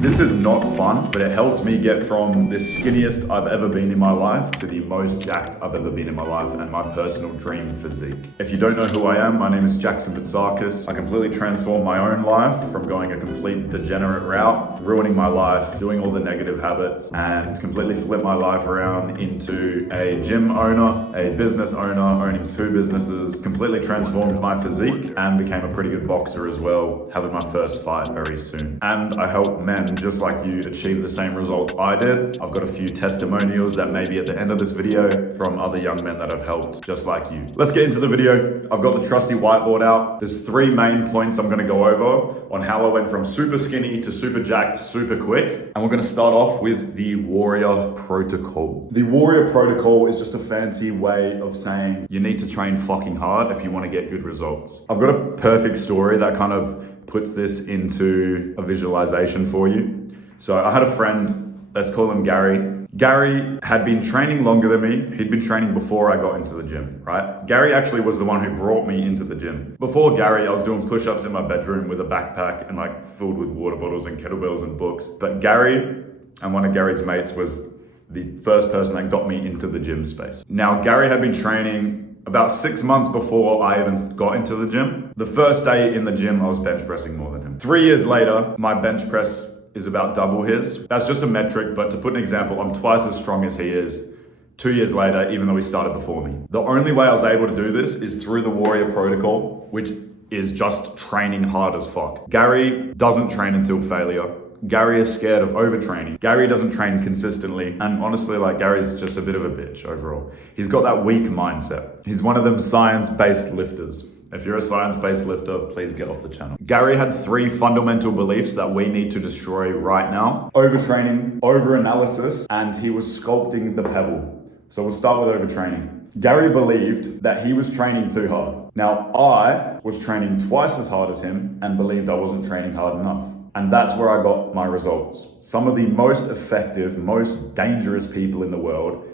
This is not fun, but it helped me get from the skinniest I've ever been in my life to the most jacked I've ever been in my life and my personal dream physique. If you don't know who I am, my name is Jackson Vitsakis. I completely transformed my own life from going a complete degenerate route, ruining my life, doing all the negative habits, and completely flipped my life around into a gym owner, a business owner, owning 2 businesses, completely transformed my physique and became a pretty good boxer as well, having my first fight very soon. And I help men just like you achieve the same results I did. I've got a few testimonials that may be at the end of this video from other young men that have helped just like you. Let's get into the video. I've got the trusty whiteboard out. There's 3 main points I'm gonna go over on how I went from super skinny to super jacked super quick. And we're gonna start off with the Warrior Protocol. The Warrior Protocol is just a fancy way of saying you need to train fucking hard if you wanna get good results. I've got a perfect story that kind of puts this into a visualization for you. So I had a friend, let's call him Gary. Gary had been training longer than me. He'd been training before I got into the gym, right? Gary actually was the one who brought me into the gym. Before Gary, I was doing push-ups in my bedroom with a backpack and like filled with water bottles and kettlebells and books. But Gary and one of Gary's mates was the first person that got me into the gym space. Now, Gary had been training about 6 months before I even got into the gym. The first day in the gym, I was bench pressing more than him. 3 years later, my bench press is about double his. That's just a metric, but to put an example, I'm twice as strong as he is 2 years later, even though he started before me. The only way I was able to do this is through the Warrior Protocol, which is just training hard as fuck. Gary doesn't train until failure. Gary is scared of overtraining. Gary doesn't train consistently. And honestly, like Gary's just a bit of a bitch overall. He's got that weak mindset. He's one of them science-based lifters. If you're a science-based lifter, please get off the channel. Gary had 3 fundamental beliefs that we need to destroy right now. Overtraining, overanalysis, and he was sculpting the pebble. So we'll start with overtraining. Gary believed that he was training too hard. Now, I was training twice as hard as him and believed I wasn't training hard enough. And that's where I got my results. Some of the most effective, most dangerous people in the world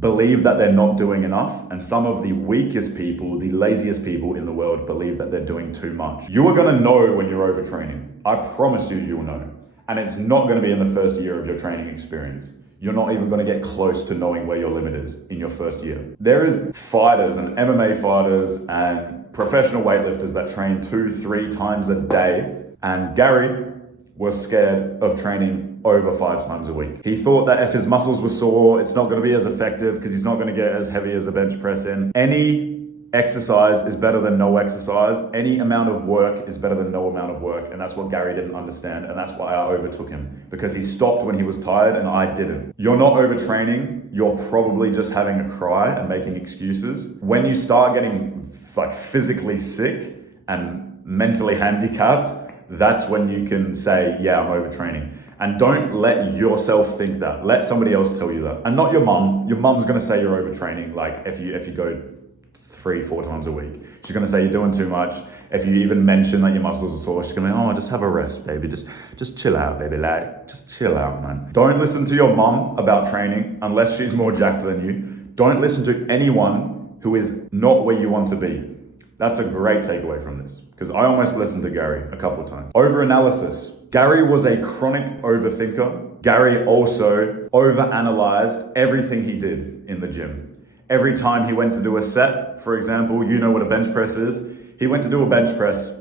believe that they're not doing enough. And some of the weakest people, the laziest people in the world believe that they're doing too much. You are gonna know when you're overtraining. I promise you, you'll know. And it's not gonna be in the first year of your training experience. You're not even gonna get close to knowing where your limit is in your first year. There is fighters and MMA fighters and professional weightlifters that train 2-3 times a day. And Gary was scared of training over 5 times a week. He thought that if his muscles were sore, it's not gonna be as effective because he's not gonna get as heavy as a bench press in. Any exercise is better than no exercise. Any amount of work is better than no amount of work. And that's what Gary didn't understand. And that's why I overtook him, because he stopped when he was tired and I didn't. You're not overtraining. You're probably just having a cry and making excuses. When you start getting like physically sick and mentally handicapped, that's when you can say, yeah, I'm overtraining. And don't let yourself think that. Let somebody else tell you that. And not your mum. Your mum's gonna say you're overtraining, like if you go 3-4 times a week. She's gonna say you're doing too much. If you even mention that your muscles are sore, she's gonna be, oh, just have a rest, baby. Just chill out, baby. Like, just chill out, man. Don't listen to your mum about training unless she's more jacked than you. Don't listen to anyone who is not where you want to be. That's a great takeaway from this, because I almost listened to Gary a couple of times. Overanalysis. Gary was a chronic overthinker. Gary also overanalyzed everything he did in the gym. Every time he went to do a set, for example, you know what a bench press is. He went to do a bench press.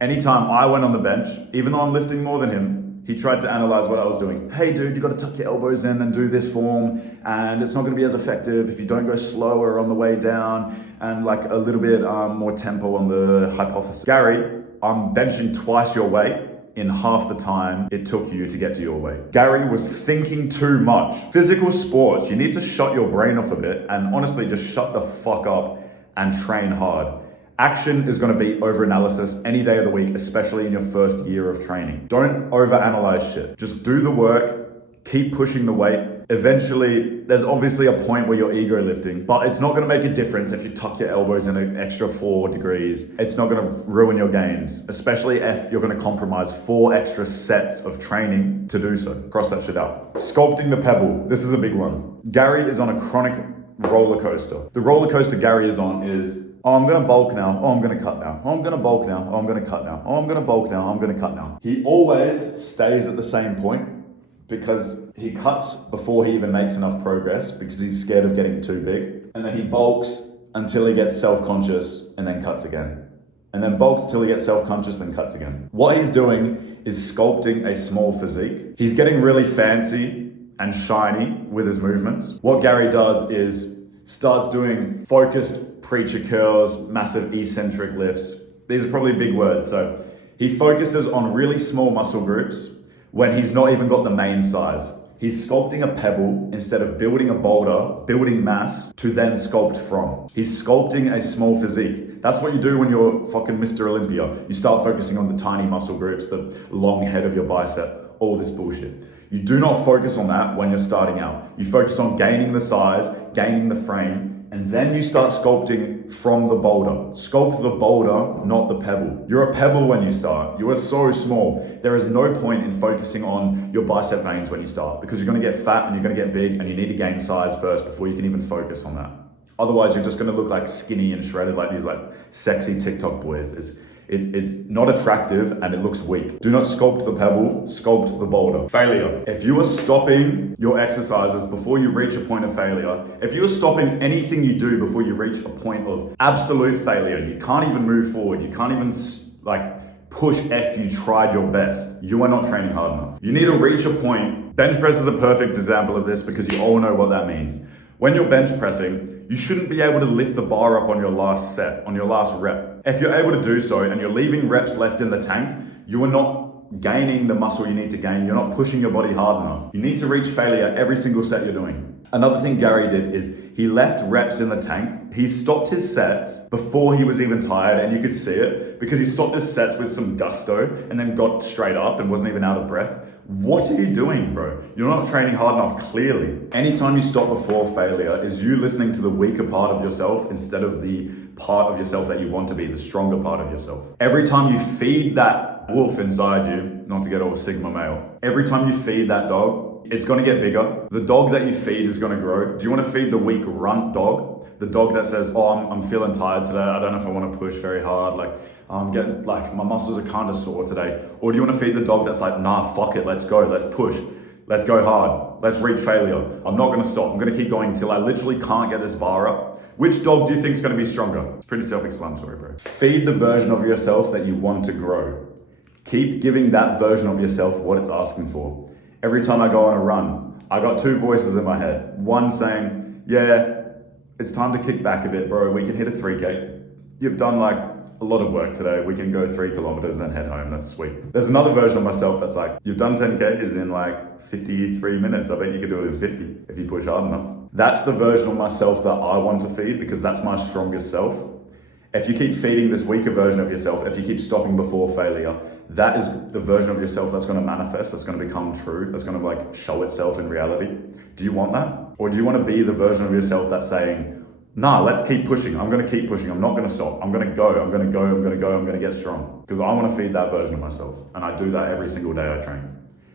Anytime I went on the bench, even though I'm lifting more than him, he tried to analyze what I was doing. Hey dude, you gotta tuck your elbows in and do this form, and it's not gonna be as effective if you don't go slower on the way down and like a little bit more tempo on the hypothesis. Gary, I'm benching twice your weight in half the time it took you to get to your weight. Gary was thinking too much. Physical sports, you need to shut your brain off a bit and honestly just shut the fuck up and train hard. Action is going to beat overanalysis any day of the week, especially in your first year of training. Don't overanalyze shit. Just do the work, keep pushing the weight. Eventually, there's obviously a point where you're ego lifting, but it's not going to make a difference if you tuck your elbows in an extra 4 degrees. It's not going to ruin your gains, especially if you're going to compromise 4 extra sets of training to do so. Cross that shit out. Sculpting the pebble. This is a big one. Gary is on a chronic roller coaster. The roller coaster Gary is on is Oh, I'm gonna bulk now. Oh, I'm gonna cut now. Oh, I'm gonna bulk now. Oh, I'm gonna cut now. Oh, I'm gonna bulk now. I'm gonna cut now. He always stays at the same point because he cuts before he even makes enough progress because he's scared of getting too big. And then he bulks until he gets self-conscious and then cuts again. And then bulks till he gets self-conscious, then cuts again. What he's doing is sculpting a small physique. He's getting really fancy and shiny with his movements. What Gary does is starts doing focused preacher curls, massive eccentric lifts. These are probably big words. So he focuses on really small muscle groups when he's not even got the main size. He's sculpting a pebble instead of building a boulder, building mass to then sculpt from. He's sculpting a small physique. That's what you do when you're fucking Mr. Olympia. You start focusing on the tiny muscle groups, the long head of your bicep, all this bullshit. You do not focus on that when you're starting out. You focus on gaining the size, gaining the frame, and then you start sculpting from the boulder. Sculpt the boulder, not the pebble. You're a pebble when you start. You are so small. There is no point in focusing on your bicep veins when you start because you're gonna get fat and you're gonna get big and you need to gain size first before you can even focus on that. Otherwise, you're just gonna look like skinny and shredded like these like sexy TikTok boys. It's not attractive and it looks weak. Do not sculpt the pebble, sculpt the boulder. Failure. If you are stopping your exercises before you reach a point of failure, if you are stopping anything you do before you reach a point of absolute failure, you can't even move forward, you can't even push F, you tried your best, you are not training hard enough. You need to reach a point. Bench press is a perfect example of this because you all know what that means. When you're bench pressing, you shouldn't be able to lift the bar up on your last set, on your last rep. If you're able to do so and you're leaving reps left in the tank, you are not gaining the muscle you need to gain. You're not pushing your body hard enough. You need to reach failure every single set you're doing. Another thing Gary did is he left reps in the tank. He stopped his sets before he was even tired, and you could see it because he stopped his sets with some gusto and then got straight up and wasn't even out of breath. What are you doing, bro? You're not training hard enough, clearly. Anytime you stop before failure is you listening to the weaker part of yourself instead of the part of yourself that you want to be, the stronger part of yourself. Every time you feed that wolf inside you, not to get all Sigma male, every time you feed that dog, it's gonna get bigger. The dog that you feed is gonna grow. Do you wanna feed the weak runt dog? The dog that says, oh, I'm feeling tired today. I don't know if I wanna push very hard. I'm getting, my muscles are kind of sore today. Or do you wanna feed the dog that's like, nah, fuck it, let's go, let's push. Let's go hard. Let's reach failure. I'm not gonna stop. I'm gonna keep going until I literally can't get this bar up. Which dog do you think is gonna be stronger? It's pretty self-explanatory, bro. Feed the version of yourself that you want to grow. Keep giving that version of yourself what it's asking for. Every time I go on a run, I got two voices in my head. One saying, yeah, it's time to kick back a bit, bro. We can hit a 3K. You've done a lot of work today. We can go 3 kilometers and head home. That's sweet. There's another version of myself that's like, you've done 10Ks in 53 minutes. I bet you could do it in 50 if you push hard enough. That's the version of myself that I want to feed because that's my strongest self. If you keep feeding this weaker version of yourself, if you keep stopping before failure, that is the version of yourself that's going to manifest, that's going to become true, that's going to show itself in reality. Do you want that? Or do you want to be the version of yourself that's saying, nah, let's keep pushing. I'm going to keep pushing. I'm not going to stop. I'm going to go. I'm going to go. I'm going to go. I'm going to get strong. Because I want to feed that version of myself. And I do that every single day I train.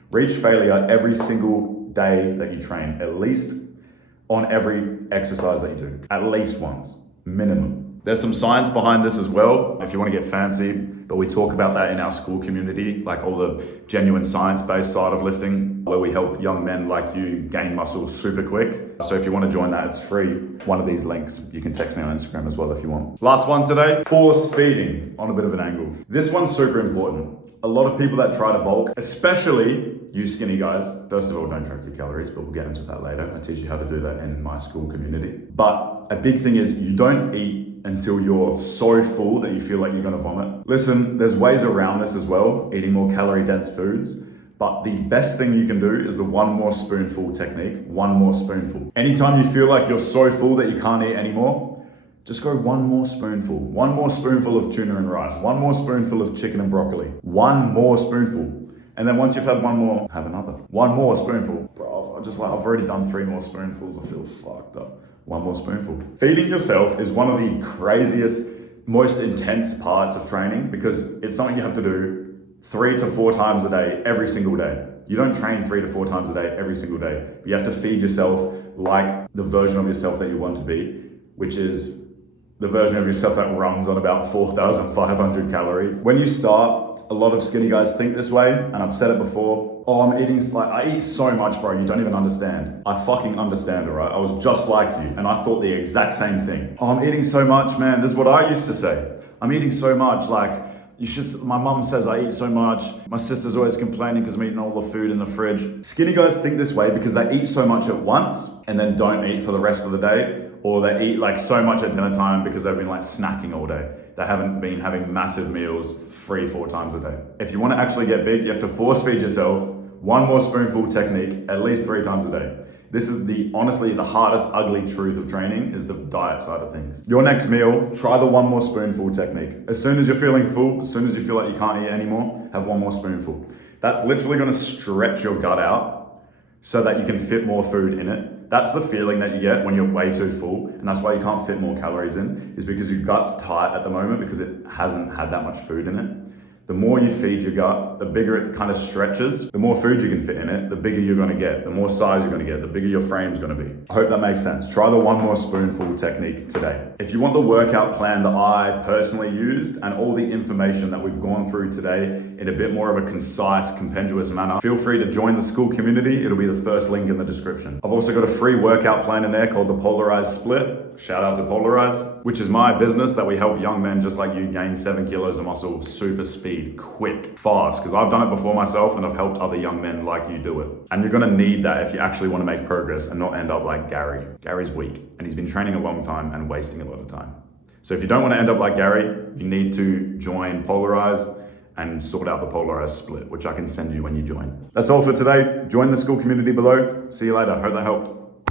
Reach failure every single day that you train, at least on every exercise that you do. At least once, minimum. There's some science behind this as well, if you want to get fancy, but we talk about that in our school community, like all the genuine science-based side of lifting, where we help young men like you gain muscle super quick. So if you want to join that, it's free. One of these links, you can text me on Instagram as well if you want. Last one today, force feeding on a bit of an angle. This one's super important. A lot of people that try to bulk, especially you skinny guys, first of all, don't track your calories, but we'll get into that later. I teach you how to do that in my school community. But a big thing is you don't eat until you're so full that you feel like you're gonna vomit. Listen, there's ways around this as well, eating more calorie dense foods. But the best thing you can do is the one more spoonful technique, one more spoonful. Anytime you feel like you're so full that you can't eat anymore, just go one more spoonful of tuna and rice, one more spoonful of chicken and broccoli, one more spoonful. And then once you've had one more, have another. One more spoonful. Bro, I've already done 3 more spoonfuls. I feel fucked up. One more spoonful. Feeding yourself is one of the craziest, most intense parts of training because it's something you have to do 3 to 4 times a day, every single day. You don't train 3 to 4 times a day, every single day. But you have to feed yourself like the version of yourself that you want to be, which is the version of yourself that runs on about 4,500 calories. When you start, a lot of skinny guys think this way, and I've said it before. Oh, I'm eating, I eat so much, bro, you don't even understand. I fucking understand, all right? I was just like you, and I thought the exact same thing. Oh, I'm eating so much, man. This is what I used to say. I'm eating so much, my mum says I eat so much. My sister's always complaining because I'm eating all the food in the fridge. Skinny guys think this way because they eat so much at once and then don't eat for the rest of the day, or they eat so much at dinner time because they've been snacking all day. They haven't been having massive meals 3-4 times a day. If you want to actually get big, you have to force feed yourself one more spoonful technique at least 3 times a day. This is honestly the hardest, ugly truth of training is the diet side of things. Your next meal, try the one more spoonful technique. As soon as you're feeling full, as soon as you feel like you can't eat anymore, have one more spoonful. That's literally gonna stretch your gut out so that you can fit more food in it. That's the feeling that you get when you're way too full, and that's why you can't fit more calories in, is because your gut's tight at the moment because it hasn't had that much food in it. The more you feed your gut, the bigger it kind of stretches. The more food you can fit in it, the bigger you're gonna get. The more size you're gonna get, the bigger your frame's gonna be. I hope that makes sense. Try the one more spoonful technique today. If you want the workout plan that I personally used and all the information that we've gone through today in a bit more of a concise, compendious manner, feel free to join the school community. It'll be the first link in the description. I've also got a free workout plan in there called the Polarized Split. Shout out to Polarize, which is my business that we help young men just like you gain 7 kilos of muscle super speed, quick, fast, because I've done it before myself and I've helped other young men like you do it. And you're gonna need that if you actually wanna make progress and not end up like Gary. Gary's weak and he's been training a long time and wasting a lot of time. So if you don't wanna end up like Gary, you need to join Polarize and sort out the Polarized Split, which I can send you when you join. That's all for today. Join the school community below. See you later. Hope that helped.